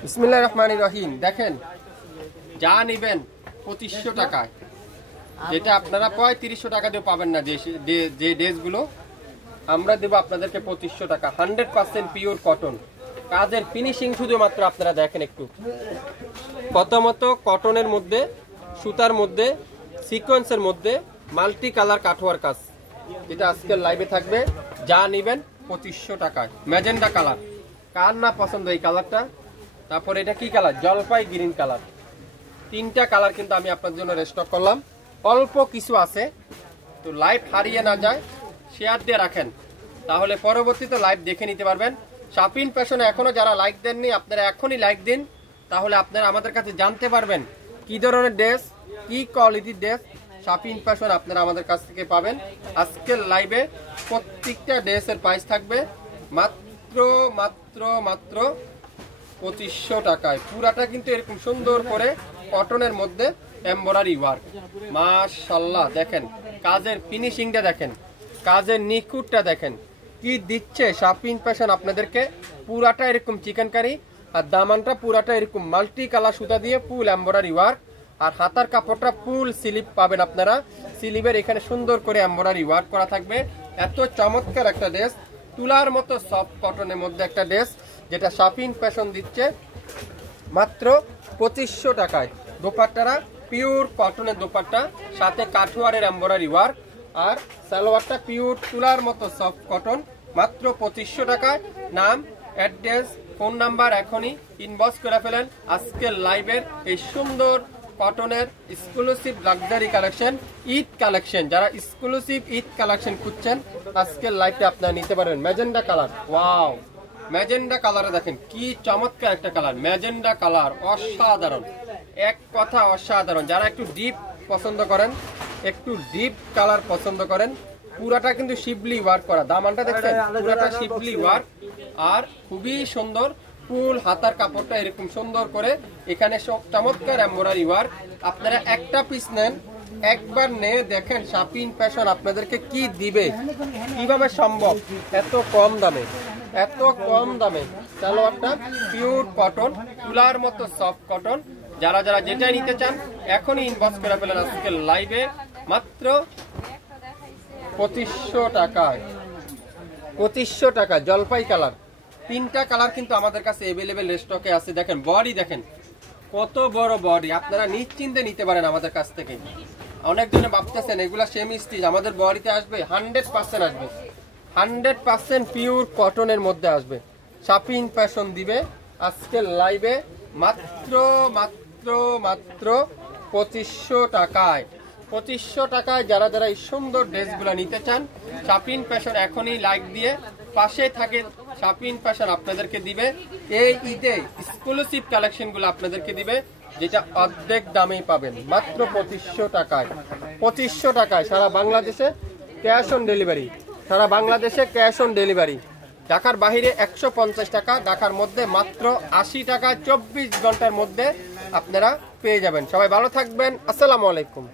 বিসমিল্লাহির রহমানির রহিম। দেখেন যা নেবেন 2500 টাকায়, যেটা আপনারা 3500 টাকা দিয়ে পাবেন না। যে ড্রেসগুলো আমরা দেবো আপনাদেরকে 2500 টাকা, 100% পিওর কটন। কাজের ফিনিশিং শুধুমাত্র আপনারা দেখেন একটু, প্রথমত কটনের মধ্যে, সুতার মধ্যে, সিকোয়েন্সের মধ্যে মাল্টি কালার কাঠওয়ার কাজ, যেটা আজকের লাইভে থাকবে। যা নেবেন 2500 টাকায়। ম্যাজেন্ডা কালার, কার না পছন্দ এই কালারটা? তারপর এটা কি কালার? জলপাই গ্রিন কালার। তিনটা কালার কিন্তু আমি আপনার জন্য রেস্টক করলাম। অল্প কিছু আছে, তো লাইভ হারিয়ে না যায়, শেয়ার দিয়ে রাখেন, তাহলে পরবর্তীতে লাইভ দেখে নিতে পারবেন। শাপিন ফ্যাশনে এখনো যারা লাইক দেননি, আপনারা এখনই লাইক দিন, তাহলে আপনারা আমাদের কাছে জানতে পারবেন কি ধরনের ড্রেস, কি কোয়ালিটির ড্রেস শাপিন ফ্যাশন আপনারা আমাদের কাছ থেকে পাবেন। আজকের লাইভে প্রত্যেকটা ড্রেসের প্রাইস থাকবে মাত্র মাত্র মাত্র 2500 টাকায়। পুরাটা কিন্তু এরকম সুন্দর করে কটনের মধ্যে এমব্রয়ডারি ওয়ার্ক। মাশাআল্লাহ, দেখেন কাজের ফিনিশিংটা দেখেন, কাজের নিখুঁতটা দেখেন, কি দিচ্ছে শাপিন ফ্যাশন আপনাদেরকে। পুরাটা এরকম চিকেন কারি, আর দামানটা পুরাটা এরকম মাল্টি কালার সুতা দিয়ে ফুল এমব্রয়ডারি ওয়ার্ক। আর হাতার কাপড়টা ফুল স্লিপ পাবেন আপনারা, স্লিপের এখানে সুন্দর করে এমব্রয়ডারি ওয়ার্ক করা থাকবে। এত চমৎকার একটা ড্রেস, তুলার মতো সফট কটনের মধ্যে একটা ড্রেস, যেটা শাপিন ফ্যাশন দিচ্ছে মাত্র 2500 টাকায়। দোপাট্টারা পিওর কটনের দোপাট্টা, সাথে কাঠওয়ারের এমব্রয়ডারি ওয়ার্ক, আর সালোয়ারটা পিওর তুলার মতো সফট কটন, মাত্র 2500 টাকায়। নাম, অ্যাড্রেস, ফোন নাম্বার এখনই ইনবক্স করে ফেলেন। আজকের লাইভের এই সুন্দর কটনের exclusive luxury collection, Eid collection, যারা এক্সক্লুসিভ ঈদ কালেকশন খুঁজছেন আজকের লাইভে আপনারা নিতে পারবেন। ম্যাজেন্ডা কালার, ওয়াও, ম্যাজেন্ডা কালারে দেখেন কি চমৎকার একটা কালার। ম্যাজেন্ডা কালার অসাধারণ, এক কথা অসাধারণ। যারা একটু ডিপ পছন্দ করেন, একটু ডিপ কালার পছন্দ করেন, পুরাটা কিন্তু শিবলি ওয়ার্ক করা। দামানটা দেখছেন, পুরাটা শিবলি ওয়ার্ক, আর খুবই সুন্দর ফুল হাতার কাপড়টা এরকম সুন্দর করে এখানে সব চমৎকার এমব্রয়ডারি ওয়ার্ক। আপনারা একটা পিস নেন, একবার নিয়ে দেখেন শাপিন ফ্যাশন আপনাদেরকে কি দিবে, কিভাবে সম্ভব এত কম দামে, এত কম দামে। সালোয়ারটা পিওর কটন, তুলার মতো সফট কটন। যারা যারা যেটাই নিতে চান এখনই ইনবক্স করে ফেলেন আজকের লাইভে মাত্র 2500 টাকায়। 2500 টাকা জলপাই কালার। তিনটা কালার কিন্তু আমাদের কাছে অ্যাভেলেবেল স্টকে আছে। দেখেন বডি, দেখেন কত বড় বডি, আপনারা নিশ্চিন্তে নিতে পারেন আমাদের কাছ থেকে। অনেকজনে ভাবতেছেন এগুলা সেমি স্টিচ, আমাদের বডিতে আসবে 100% আসবে, 100% পিওর কটনের মধ্যে আসবে। শাপিন ফ্যাশন দিবে আজকের লাইভে মাত্র মাত্র মাত্র 2500 টাকায়। 2500 টাকায় যারা যারা এই সুন্দর ড্রেসগুলো নিতে চান, শাপিন ফ্যাশন এখনই লাইক দিয়ে পাশে থাকে। শাপিন ফ্যাশন আপনাদেরকে দিবে এই ঈদে এক্সক্লুসিভ কালেকশনগুলো আপনাদেরকে দিবে, যেটা অর্ধেক দামেই পাবেন মাত্র 2500 টাকায়। 2500 টাকায় সারা বাংলাদেশে ক্যাশ অন ডেলিভারি, সারা বাংলাদেশে ক্যাশ অন ডেলিভারি। ঢাকার বাইরে 150 টাকা, ঢাকার মধ্যে মাত্র 80 টাকা। 24 ঘন্টার মধ্যে আপনারা পেয়ে যাবেন। সবাই ভালো থাকবেন, আসসালামু আলাইকুম।